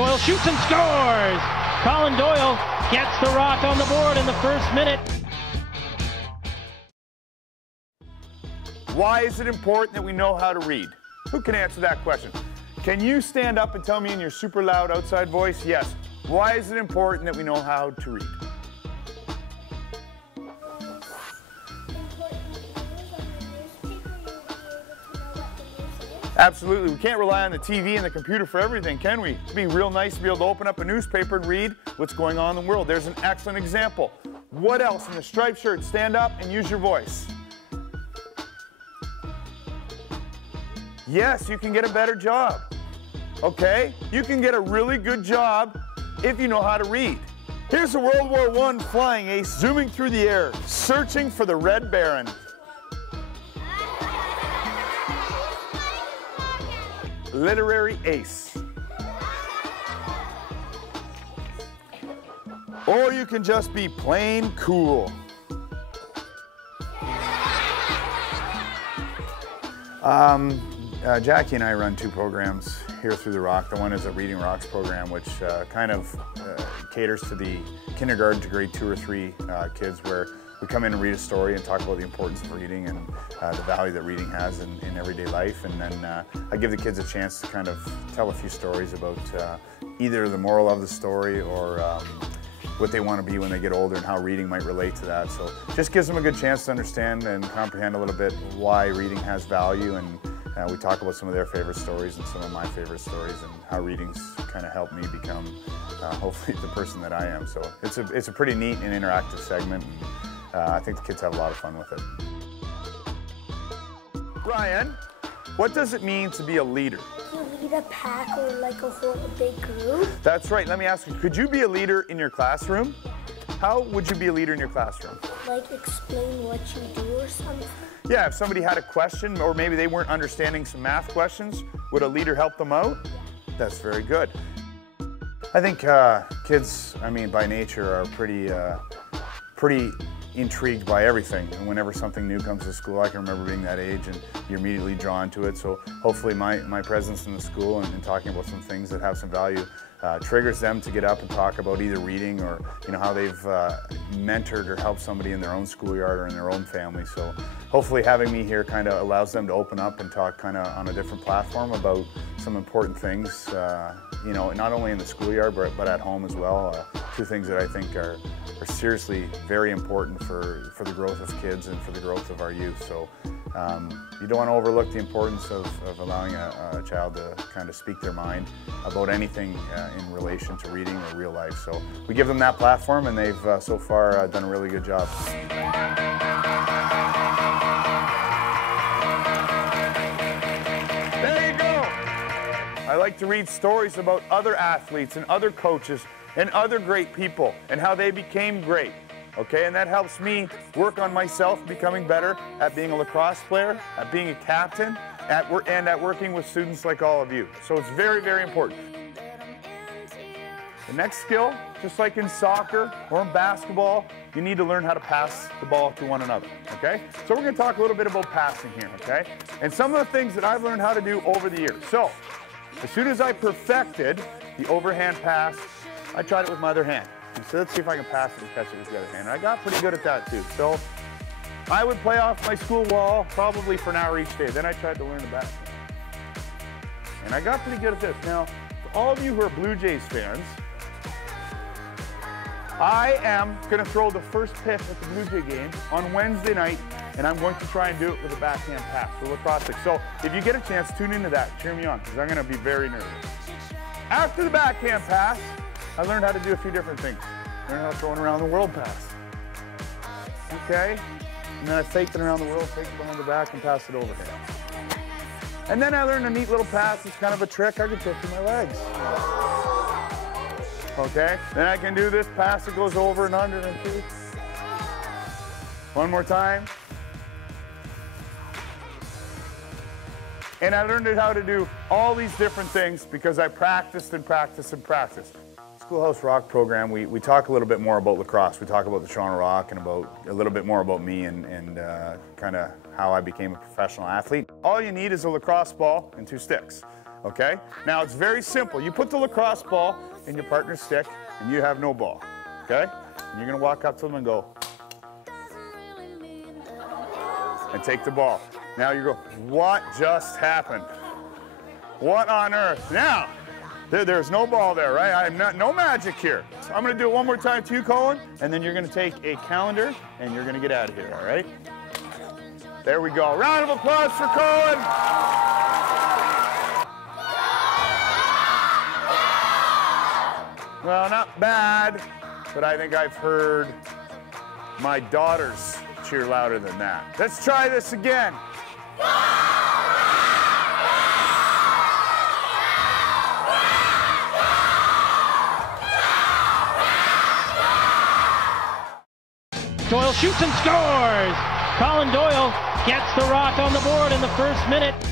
Doyle shoots and scores! Colin Doyle gets the rock on the board in the first minute. Why is it important that we know how to read? Who can answer that question? Can you stand up and tell me in your super loud outside voice? Yes. Why is it important that we know how to read? Absolutely. We can't rely on the TV and the computer for everything, can we? It'd be real nice to be able to open up a newspaper and read what's going on in the world. There's an excellent example. What else in the striped shirt? Stand up and use your voice. Yes, you can get a better job. Okay? You can get a really good job if you know how to read. Here's a World War I flying ace zooming through the air, searching for the Red Baron. Literary ace. Or you can just be plain cool. Jackie and I run two programs here through the Rock. The one is a Reading Rocks program, which kind of caters to the kindergarten to grade 2 or 3 kids, where we come in and read a story and talk about the importance of reading and the value that reading has in everyday life. And then I give the kids a chance to kind of tell a few stories about either the moral of the story or what they want to be when they get older and how reading might relate to that. So just gives them a good chance to understand and comprehend a little bit why reading has value, and we talk about some of their favorite stories and some of my favorite stories and how reading's kind of helped me become hopefully the person that I am. So it's a pretty neat and interactive segment, and I think the kids have a lot of fun with it. Brian, what does it mean to be a leader? To lead a pack or like a whole big group. That's right. Let me ask you, could you be a leader in your classroom? How would you be a leader in your classroom? Like explain what you do or something. Yeah, if somebody had a question or maybe they weren't understanding some math questions, would a leader help them out? That's very good. I think kids, I mean, by nature are pretty intrigued by everything, and whenever something new comes to school, I can remember being that age and you're immediately drawn to it. So hopefully my presence in the school and talking about some things that have some value triggers them to get up and talk about either reading or how they've mentored or helped somebody in their own schoolyard or in their own family. So hopefully having me here kind of allows them to open up and talk kind of on a different platform about some important things, not only in the schoolyard but at home as well. Two things that I think are seriously very important for the growth of kids and for the growth of our youth. So you don't want to overlook the importance of allowing a child to kind of speak their mind about anything in relation to reading or real life. So we give them that platform, and they've so far done a really good job. There you go. I like to read stories about other athletes and other coaches and other great people and how they became great. Okay, and that helps me work on myself becoming better at being a lacrosse player, at being a captain, and at working with students like all of you. So it's very, very important. The next skill, just like in soccer or in basketball, you need to learn how to pass the ball to one another, okay? So we're going to talk a little bit about passing here, okay? And some of the things that I've learned how to do over the years. So as soon as I perfected the overhand pass, I tried it with my other hand. So let's see if I can pass it and catch it with the other hand. And I got pretty good at that too. So I would play off my school wall probably for an hour each day. Then I tried to learn the bat. And I got pretty good at this. Now, for all of you who are Blue Jays fans, I am going to throw the first pitch at the Blue Jay game on Wednesday night, and I'm going to try and do it with a backhand pass for lacrosse. So if you get a chance, tune into that. Cheer me on, because I'm going to be very nervous. After the backhand pass, I learned how to do a few different things. I learned how to throw an around the world pass. Okay? And then I faked it around the world, faked it behind the back, and passed it overhead. And then I learned a neat little pass. It's kind of a trick I can take with my legs. Okay? Then I can do this pass that goes over and under and through. One more time. And I learned how to do all these different things because I practiced and practiced and practiced. Schoolhouse Rock program, we talk a little bit more about lacrosse. We talk about the Toronto Rock and about a little bit more about me and kind of how I became a professional athlete. All you need is a lacrosse ball and 2 sticks. Okay? Now it's very simple. You put the lacrosse ball in your partner's stick and you have no ball. Okay? And you're gonna walk up to them and go, and take the ball. Now you go, what just happened? What on earth? Now, there's no ball there, right? I'm not, no magic here. So I'm gonna do it one more time to you, Colin, and then you're gonna take a calendar and you're gonna get out of here, all right? There we go. Round of applause for Colin. Well, not bad, but I think I've heard my daughters cheer louder than that. Let's try this again. Doyle shoots and scores! Colin Doyle gets the rock on the board in the first minute.